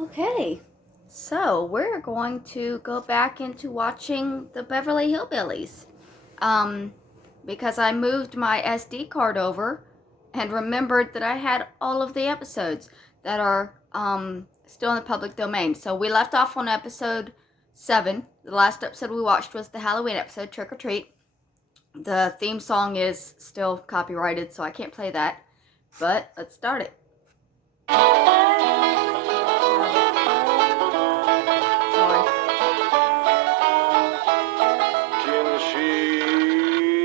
Okay, so we're going to go back into watching the Beverly Hillbillies. Because I moved my SD card over and remembered that I had all of the episodes that are still in the public domain. So we left off on episode 7. The last episode we watched was the Halloween episode, Trick or Treat. The theme song is still copyrighted, so I can't play that. But let's start it.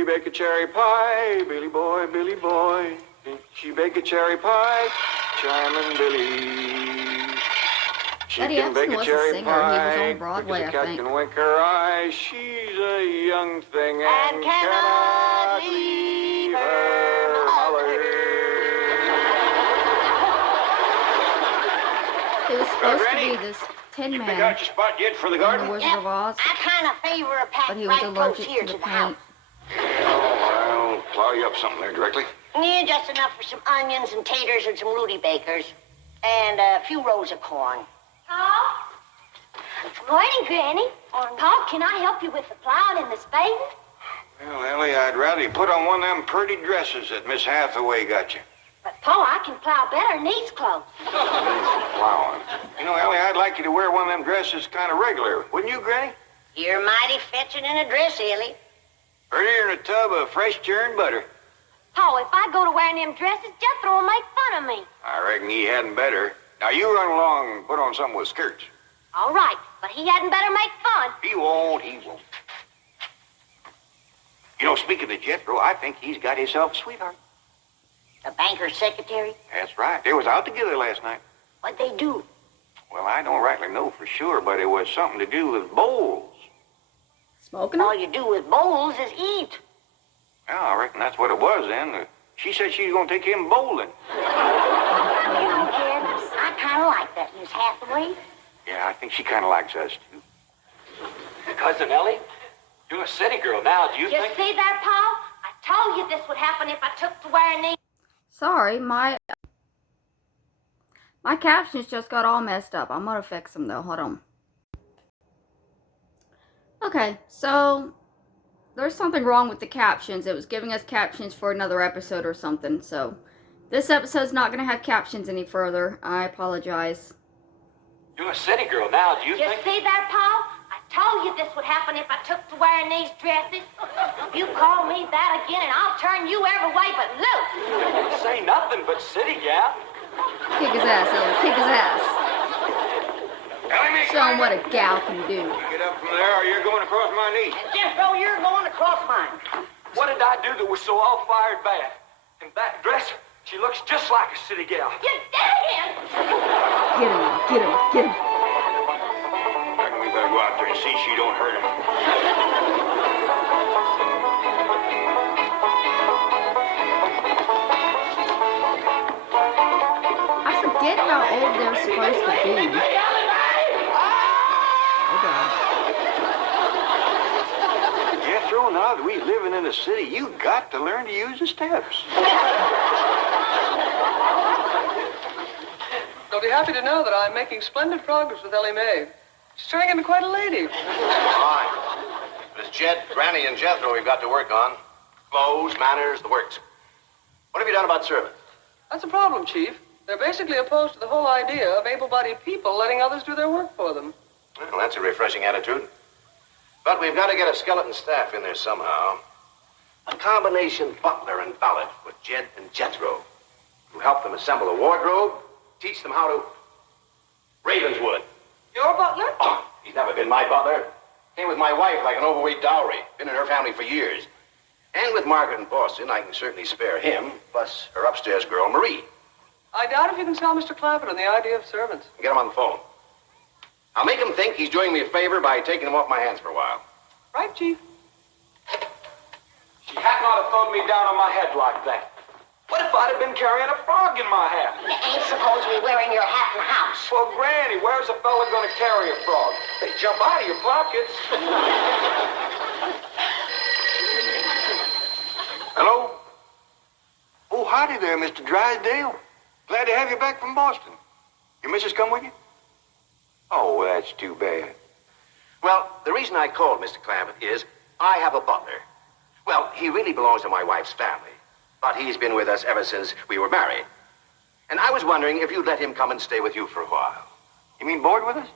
Bake a cherry pie, Billy boy, Billy boy. She bake a cherry pie, Charmin' Billy. She Eddie can bake Epson a was a cherry singer. pie, He was on Broadway, because a cat I think. can wink her eye. She's a young thing and cannot leave her mother. It was supposed to be this Tin You pick Man out your spot yet for the in garden? The Wizard of Oz, I kind of favor a pack but he was right close allergic here to the the house. paint. Oh, I'll plow you up something there directly. Yeah, just enough for some onions and taters and some Rudy Bakers. And a few rows of corn. Paul? Good morning, Granny. Paul, can I help you with the plowing and the spading? Well, Ellie, I'd rather you put on one of them pretty dresses that Miss Hathaway got you. But, Paul, I can plow better in these clothes. Plowing. You know, Ellie, I'd like you to wear one of them dresses kind of regular. Wouldn't you, Granny? You're mighty fetching in a dress, Ellie. Prettier than a tub of fresh churned butter. Paul, if I go to wearing them dresses, Jethro will make fun of me. I reckon he hadn't better. Now, you run along and put on something with skirts. All right, but he hadn't better make fun. He won't, he won't. You know, speaking of Jethro, I think he's got himself a sweetheart. The banker's secretary. That's right. They was out together last night. What'd they do? Well, I don't rightly know for sure, but it was something to do with bowls. Smoking them? All you do with bowls is eat. Yeah, I reckon that's what it was then. She said she was going to take him bowling. You know, Jed, I kind of like that Miss Hathaway. Yeah, I think she kind of likes us, too. Cousin Ellie, you're a city girl now. Do you You think... see there, Paul? I told you this would happen if I took to wearing these. Sorry, my captions just got all messed up. I'm gonna fix them though. Hold on. Okay, so there's something wrong with the captions. It was giving us captions for another episode or something. So this episode's not gonna have captions any further. I apologize. You're a city girl now. Do you You think... see there, Paul? I told you this would happen if I took to wearing these dresses. You call me that again, and I'll turn you every way but loose. Say nothing but city gal. Kick his ass, Ellie. Kick his ass. Ellie, make Show him what a gal can do. Get up from there or you're going across my knee. And Jethro, you're going across mine. What did I do that was so all-fired bad? And that dress, she looks just like a city gal. You did it again! Get him, get him, get him. I reckon we better go out there and see she don't hurt him. I forget how old they're supposed to be. Oh God. Jethro, now that we living in the city, you got to learn to use the steps. You'll be happy to know that I'm making splendid progress with Ellie Mae. She's turning into quite a lady. Fine. But it's Jed, Granny, and Jethro we've got to work on. Clothes, manners, the works. What have you done about servants? That's a problem, Chief. They're basically opposed to the whole idea of able-bodied people letting others do their work for them. Well, that's a refreshing attitude. But we've got to get a skeleton staff in there somehow. A combination butler and valet with Jed and Jethro. Who help them assemble a wardrobe, teach them how to... Ravenswood. Your butler? Oh, he's never been my butler. Came with my wife like an overweight dowry. Been in her family for years. And with Margaret in Boston, I can certainly spare him, plus her upstairs girl, Marie. I doubt if you can sell Mr. Clapperton the idea of servants. Get him on the phone. I'll make him think he's doing me a favor by taking him off my hands for a while. Right, Chief? She had not have thrown me down on my head like that. What if I'd have been carrying a frog in my hat? You ain't supposed to be wearing your hat in the house. Well, Granny, where's a fella going to carry a frog? They jump out of your pockets. Hello? Oh, howdy there, Mr. Drysdale. Glad to have you back from Boston. Your missus come with you? Oh, that's too bad. Well, the reason I called, Mr. Clampett, is I have a butler. Well, he really belongs to my wife's family, but he's been with us ever since we were married. And I was wondering if you'd let him come and stay with you for a while. You mean board with us?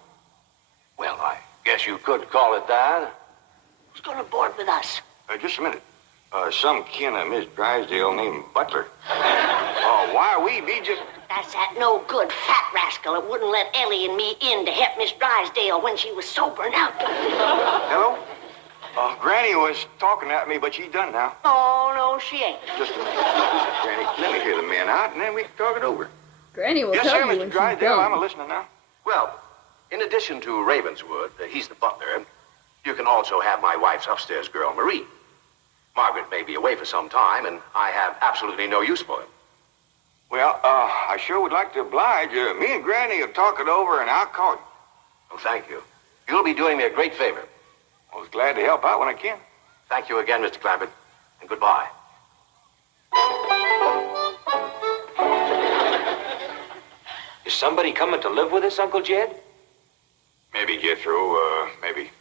Well, I guess you could call it that. Who's going to board with us? Just a minute. Some kin of Miss Drysdale named Butler. Oh, why we be just... That's that no good fat rascal that wouldn't let Ellie and me in to help Miss Drysdale when she was sobering out. Hello? Granny was talking at me, but she's done now. Oh, no, she ain't. Just a minute. Granny, let me hear the men out, and then we can talk it over. Granny will Yes, tell sir, you Mr. when she's Drysdale. I'm done. listening now. Well, in addition to Ravenswood, he's the butler, you can also have my wife's upstairs girl, Marie. Margaret may be away for some time, and I have absolutely no use for him. Well, I sure would like to oblige. Me and Granny will talk it over, and I'll call you. Well, thank you. You'll be doing me a great favor. I was glad to help out when I can. Thank you again, Mr. Clampett, and goodbye. Is somebody coming to live with us, Uncle Jed? Maybe, Jethro, maybe.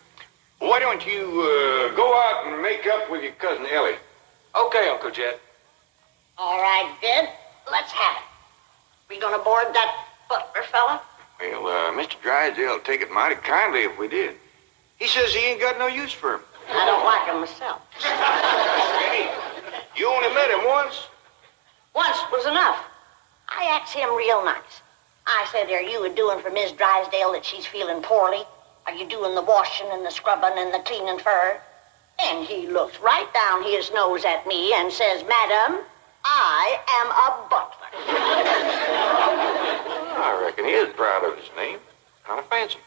Why don't you, go out and make up with your cousin Ellie? Okay, Uncle Jed. All right, Jed, let's have it. We going to board that butler fella? Well, Mr. Drysdale will take it mighty kindly if we did. He says he ain't got no use for him. I don't like him myself. Hey, you only met him once? Once was enough. I asked him real nice. I said, are you a-doing for Miss Drysdale that she's feeling poorly? Are you doing the washing and the scrubbing and the cleaning for her? And he looks right down his nose at me and says, Madam, I am a butler. I reckon he is proud of his name. Kind of fancy.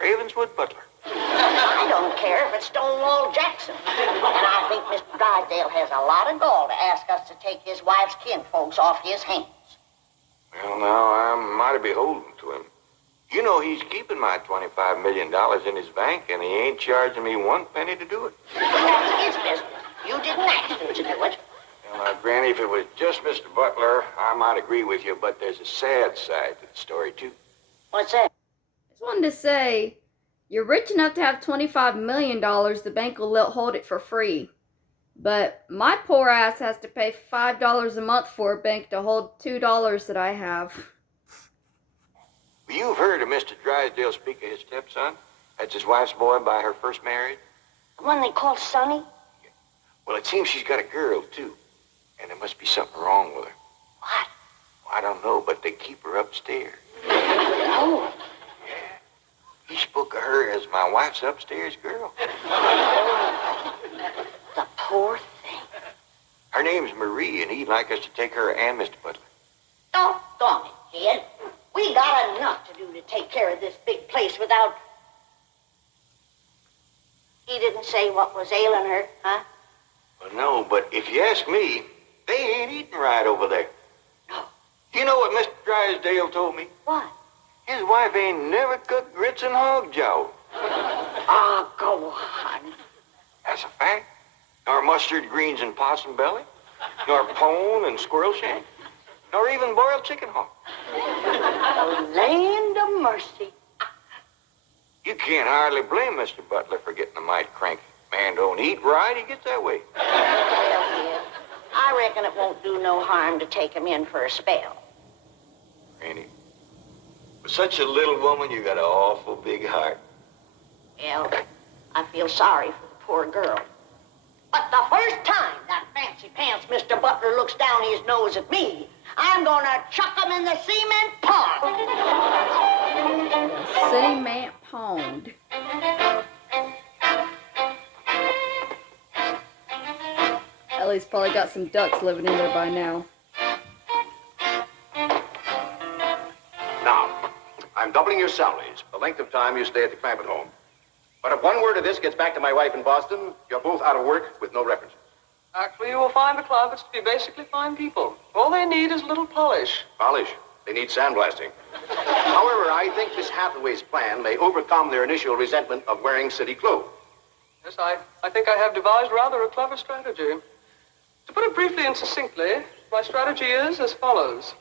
Ravenswood Butler. I don't care if it's Stonewall Jackson. And I think Mr. Drysdale has a lot of gall to ask us to take his wife's kinfolks off his hands. Well, now, I'm mighty beholden to him. You know he's keeping my $25 million in his bank, and he ain't charging me one penny to do it. That's his business. You didn't ask him to do it. Well, now, Granny, if it was just Mr. Butler, I might agree with you, but there's a sad side to the story, too. What's that? Just wanted to say, you're rich enough to have $25 million, the bank will hold it for free. But my poor ass has to pay $5 a month for a bank to hold $2 that I have. Well, you've heard of Mr. Drysdale speak of his stepson. That's his wife's boy by her first marriage. The one they call Sonny? Well, it seems she's got a girl, too. And there must be something wrong with her. What? Well, I don't know, but they keep her upstairs. Oh. He spoke of her as my wife's upstairs girl. The poor thing. Her name's Marie, and he'd like us to take her and Mr. Butler. Doggone it, kid. We got enough to do to take care of this big place without... He didn't say what was ailing her, huh? Well, no, but if you ask me, they ain't eating right over there. No. You know what Mr. Drysdale told me? What? His wife ain't never cooked grits and hog jaw. Oh, go on. That's a fact. Nor mustard greens and possum belly. Nor pone and squirrel shank. Nor even boiled chicken hawk. The land of mercy. You can't hardly blame Mr. Butler for getting a mite cranky. Man don't eat right, he gets that way. Well, kid, I reckon it won't do no harm to take him in for a spell. Granny, for such a little woman, you got an awful big heart. Well, I feel sorry for the poor girl. But the first time that fancy pants Mr. Butler looks down his nose at me, I'm gonna chuck him in the cement pond. Cement pond. Ellie's probably got some ducks living in there by now. Now, I'm doubling your salaries, the length of time you stay at the Clampett home. But if one word of this gets back to my wife in Boston, you're both out of work with no references. Actually, you will find the Clampetts to be basically fine people. All they need is a little polish. Polish. They need sandblasting. However, I think Miss Hathaway's plan may overcome their initial resentment of wearing city clothes. Yes, I think I have devised rather a clever strategy. To put it briefly and succinctly, my strategy is as follows.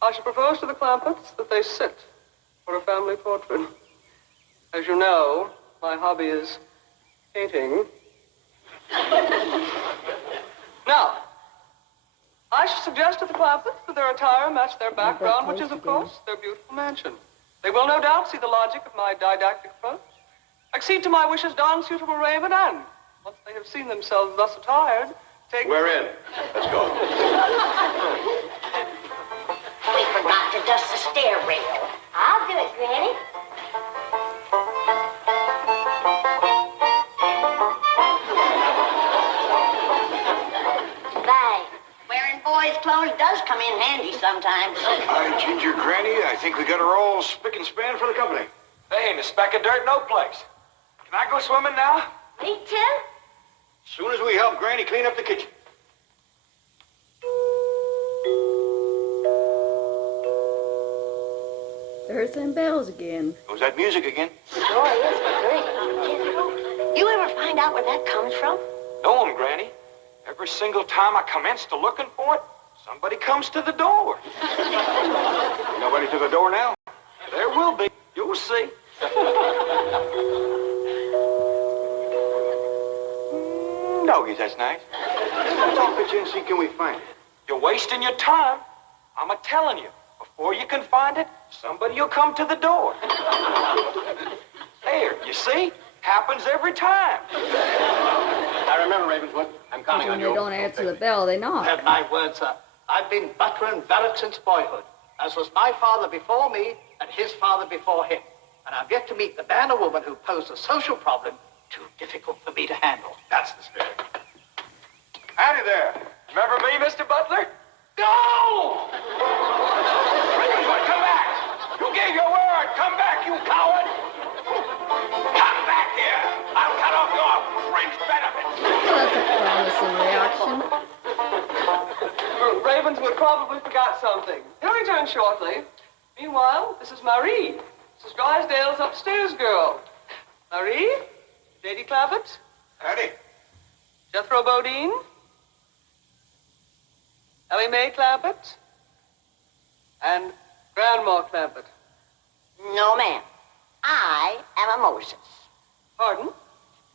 I shall propose to the Clampetts that they sit for a family portrait. As you know, my hobby is painting. Now, I should suggest to the Clampets that their attire match their background, which is, of course, their beautiful mansion. They will no doubt see the logic of my didactic approach, accede to my wishes, don suitable raiment, and, once they have seen themselves thus attired, take... We're in. Let's go. We forgot to dust the stair rail. I'll do it, Granny. Bye. Wearing boys' clothes does come in handy sometimes. Hi, Ginger Granny. I think we got her all spick and span for the company. They ain't a speck of dirt no place. Can I go swimming now? Me too? As soon as we help Granny clean up the kitchen. There's them bells again. Was that music again? Sure is, but great. You ever find out where that comes from? No, Granny. Every single time I commence to looking for it, somebody comes to the door. Nobody to the door now? There will be. You'll see. Doggies, that's nice. Let's all pitch in and see can we find it. You're wasting your time. I'm a-telling you. Before you can find it, somebody will come to the door. There, you see? Happens every time. I remember, Ravenswood. I'm counting When on they you. don't answer the bell, they knock. Have my word, sir. I've been butler and valet since boyhood, as was my father before me and his father before him. And I've yet to meet the man or woman who posed a social problem too difficult for me to handle. That's the spirit. Howdy there. Remember me, Mr. Butler? No! Ravenswood, come back! You gave your word! Come back, you coward! Come back here! I'll cut off your fringe benefits! Well, that's a promising reaction. Ravenswood probably forgot something. He'll return shortly. Meanwhile, this is Marie, Mrs. Drysdale's upstairs girl. Marie, Lady Clampett, Howdy. Jethro Bodine, Ellie Mae Clampett, and Grandma Clampett. No, ma'am. I am a Moses. Pardon?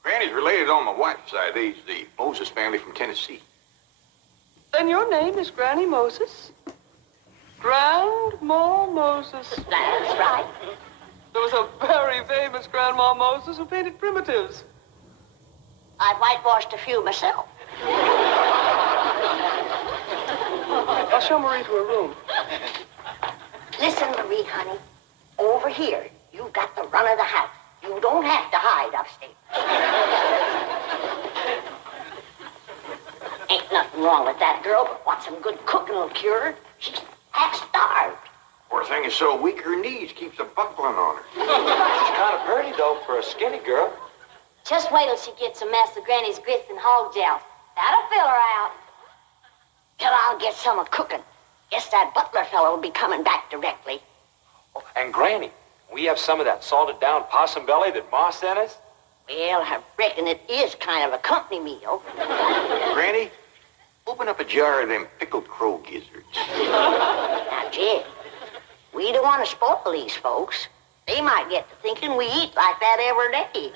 Granny's related on my wife's side. They's the Moses family from Tennessee. Then your name is Granny Moses? Grandma Moses. That's right. There was a very famous Grandma Moses who painted primitives. I've whitewashed a few myself. I'll show Marie to her room. Listen, Marie, honey. Over here, you've got the run of the house. You don't have to hide upstate. Ain't nothing wrong with that girl, but what some good cooking will cure her. She's half starved. Poor thing is so weak her knees keeps a buckling on her. She's kind of pretty, though, for a skinny girl. Just wait till she gets a mess of Granny's grits and hog jowls. That'll fill her out. Till I'll get some of cooking. Guess that butler fellow will be coming back directly. Oh, and Granny, we have some of that salted down possum belly that Ma sent us? Well, I reckon it is kind of a company meal. Granny, open up a jar of them pickled crow gizzards. Now, Jed, we don't want to spoil these folks. They might get to thinking we eat like that every day.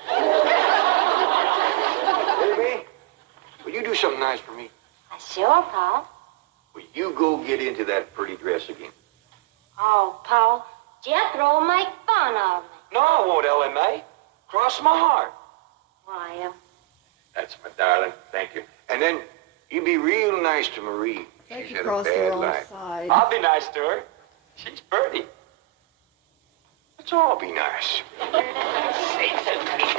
Baby, will you do something nice for me? Sure, Paul. Will you go get into that pretty dress again? Oh, Paul, Jethro will make fun of me. No, I won't, Ellie Mae. Cross my heart. Why, That's my darling. Thank you. And then you be real nice to Marie. They She's could had a cross the bad wrong life. side. I'll be nice to her. She's pretty. Let's all be nice.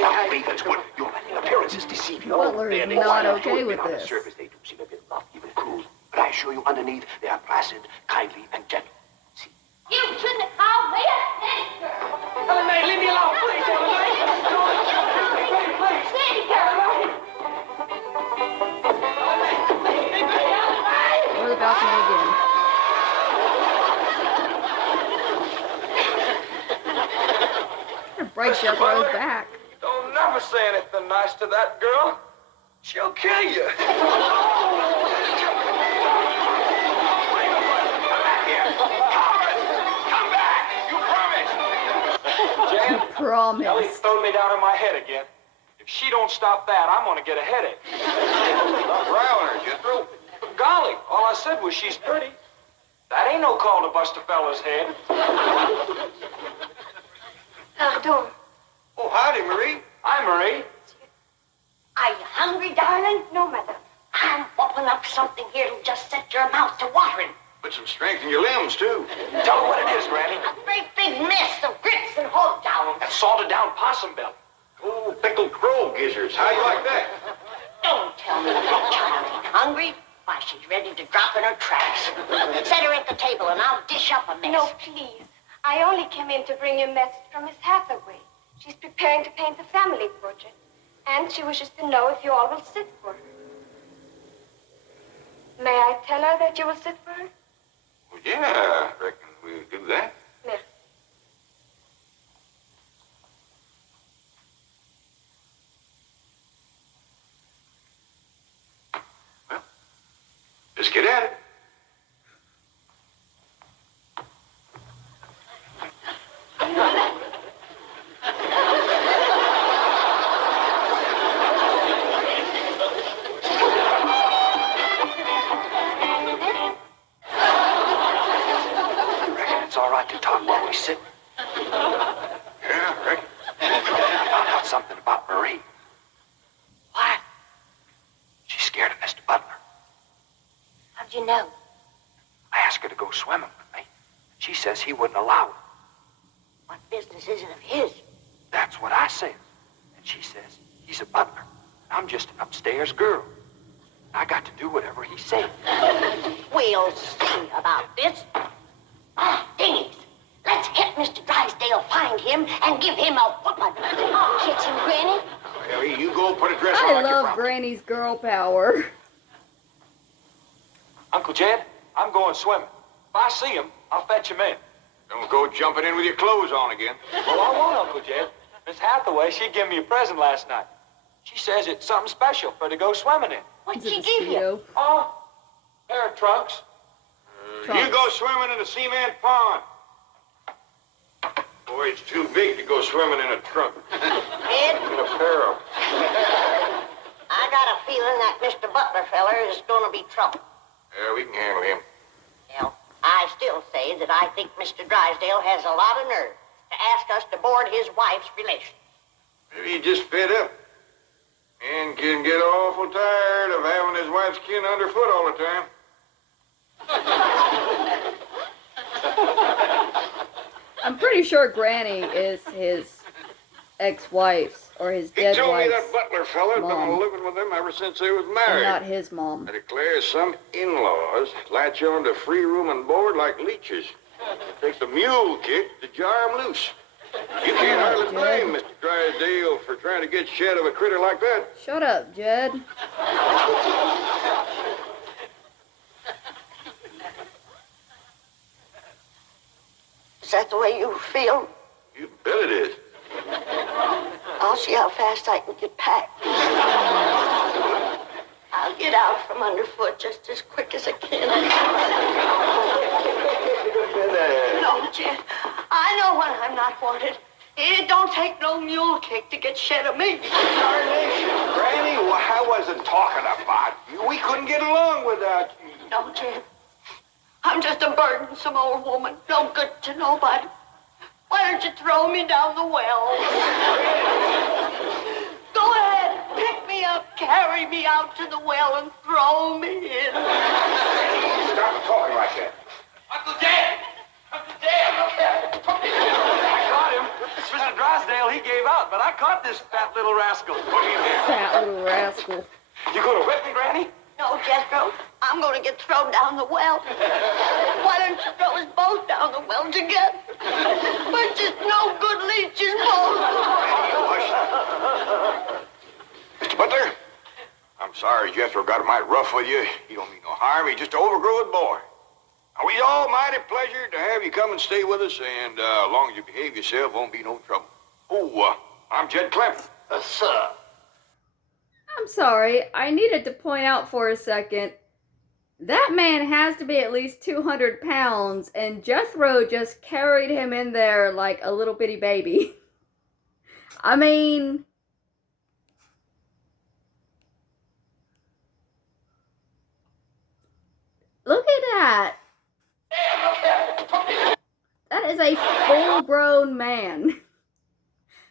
Now, Ravenswood, your appearances deceive you. Butler is They're not quiet, okay with On the this. surface, they do seem a bit rough, even cruel. But I assure you, underneath, they are placid, kindly, and gentle. See? you shouldn't have called me a city girl. Ellie Mae, leave me alone, please, Ellie Mae. Please. City girl. Go to the balcony again. Gonna break Mr. Jethro's Butler, back. Don't never say anything nice to that girl. She'll kill you. Come back here! Coward! Come back! You promised! all Ellie missed. throwed me down on my head again. If she don't stop that, I'm gonna get a headache. Stop growling her, Jethro. Golly, all I said was she's pretty. That ain't no call to bust a fella's head. Pardon. Oh, howdy, Marie. Hi, Marie. Are you hungry, darling? No, madame. I'm whooping up something here to just set your mouth to watering. Put some strength in your limbs, too. Tell her what it is, Granny. A great big mess of grits and hog jowls. That salted down possum belly. Oh, pickled crow gizzards. How you like that? Don't tell me that child ain't hungry. Why, she's ready to drop in her tracks. Set her at the table and I'll dish up a mess. No, please. I only came in to bring you a message from Miss Hathaway. She's preparing to paint the family portrait. And she wishes to know if you all will sit for her. May I tell her that you will sit for her? Well, yeah, I reckon we'll do that. Merci. Just get at it. Reckon it's all right to talk while we sit. Yeah, I reckon. I found out something about Marie. What? She's scared of Mr. Butler. How'd you know? I asked her to go swimming with me. She says he wouldn't allow it. What business is it of his? That's what I said. And she says he's a butler. I'm just an upstairs girl. I got to do whatever he said. We'll see about this. Ah, dingies. Let's hit Mr. Drysdale, find him, and give him a whooping. Oh, catch him, Granny. Ellie, you go put a dress on I like your love promised. Granny's girl power. Uncle Jed, I'm going swimming. If I see him, I'll fetch him in. Don't go jumping in with your clothes on again. Well, I won't, Uncle Jed. Miss Hathaway, she gave me a present last night. She says it's something special for her to go swimming in. What'd It's a she give you? mosquito. Oh, pair of trunks. You go swimming in the cement pond. Boy, it's too big to go swimming in a trunk. Ed, In a pair of. I got a feeling that Mr. Butler feller is gonna be trouble. Yeah, we can handle him. Well, I still say that I think Mr. Drysdale has a lot of nerve to ask us to board his wife's relation. Maybe he just fed up. And can get awful tired of having his wife's kin underfoot all the time. I'm pretty sure Granny is his ex-wife's or his He dead told me wife's that Butler fella's mom. been living with them ever since they was and married. not his mom. I declare some in-laws latch on to free room and board like leeches. It takes a mule kick to jar 'em loose. You can't hardly blame Mr. Drysdale for trying to get shed of a critter like that. Shut up, Jed. Is that the way you feel? You bet it is. I'll see how fast I can get packed. I'll get out from underfoot just as quick as I can. No, Jen. I know when I'm not wanted. It don't take no mule kick to get shed of me. Darnation, Granny, well, I wasn't talking about you. We couldn't get along without you. No, Jen. I'm just a burdensome old woman, no good to nobody. Why don't you throw me down the well? Go ahead, pick me up, carry me out to the well, and throw me in. Stop talking like that. Uncle Jed! Uncle Jed! I caught him. Mr. Drysdale, he gave out, but I caught this fat little rascal. Put him in. Fat little rascal. You gonna whip me, Granny? No, Jethro, I'm going to get thrown down the well. Why don't you throw us both down the well together? We're just no good leeches both. Mr. Butler, I'm sorry Jethro got it mighty rough with you. He don't mean no harm. He's just an overgrown boy. Now, we all mighty pleasure to have you come and stay with us, and as long as you behave yourself, won't be no trouble. Oh, I'm Jed Clem. Sir. I'm sorry, I needed to point out for a second. That man has to be at least 200 pounds, and Jethro just carried him in there like a little bitty baby. I mean, look at that. That is a full-grown man.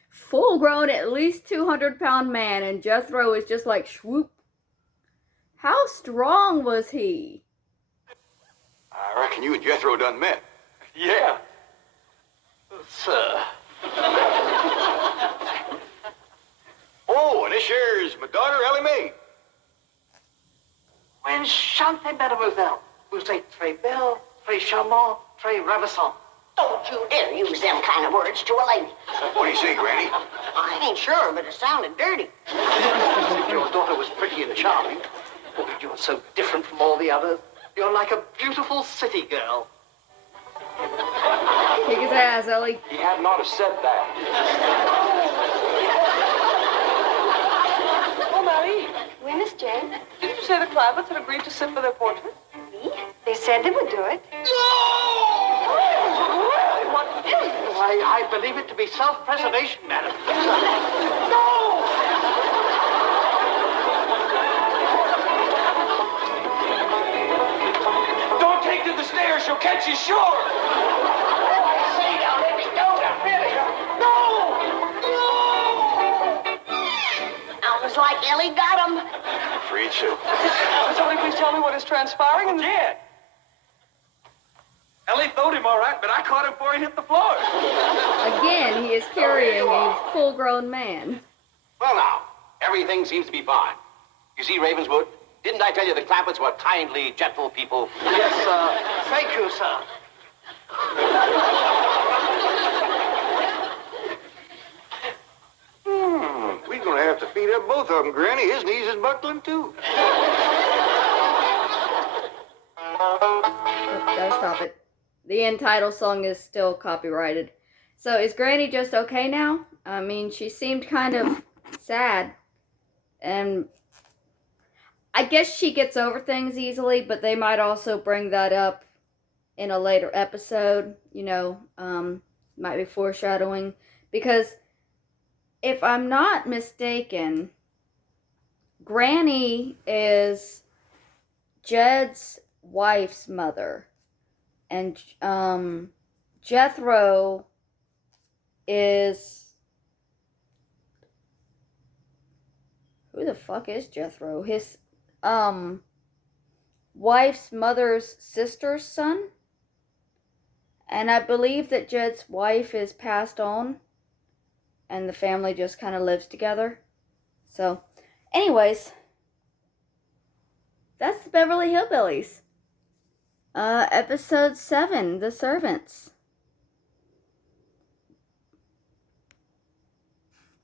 Full-grown, at least 200-pound man, and Jethro is just like, swoop. How strong was he? I reckon you and Jethro done met. Yeah. Sir. Oh, and this here's my daughter, Ellie Mae. Enchantée, mademoiselle. Vous êtes très belle, très charmante, très ravissante. Don't you dare use them kind of words to a lady. What do you say, Granny? I ain't sure, but it sounded dirty. If your daughter was pretty and charming, but you're so different from all the others. You're like a beautiful city girl. Kick his ass, Ellie. He had not have said that. Oh, Marie, Oui, Miss Jane. didn't you say the Clapets had agreed to sit for their portrait? Oui. They said they would do it. What is it? I believe it to be self-preservation, madam. Don't take to the stairs. She'll catch you sure. Sounds like Ellie got him. Afraid so. Would somebody please tell me what is transpiring in the... Yeah. Ellie throwed him all right, but I caught him before he hit the floor. Again, he is carrying a full-grown man. Well, now, everything seems to be fine. You see, Ravenswood, didn't I tell you the Clampetts were kindly, gentle people? Yes, sir. Thank you, sir. We're gonna have to feed up both of them, Granny. His knees is buckling, too. Gotta stop it. The end title song is still copyrighted. So is Granny just okay now? I mean, she seemed kind of sad. And I guess she gets over things easily, but they might also bring that up in a later episode. You know, might be foreshadowing. Because if I'm not mistaken, Granny is Jed's wife's mother. And Jethro is... Who the fuck is Jethro? His wife's mother's sister's son? And I believe that Jed's wife is passed on. And the family just kind of lives together. So, anyways, that's the Beverly Hillbillies. Episode 7, The Servants.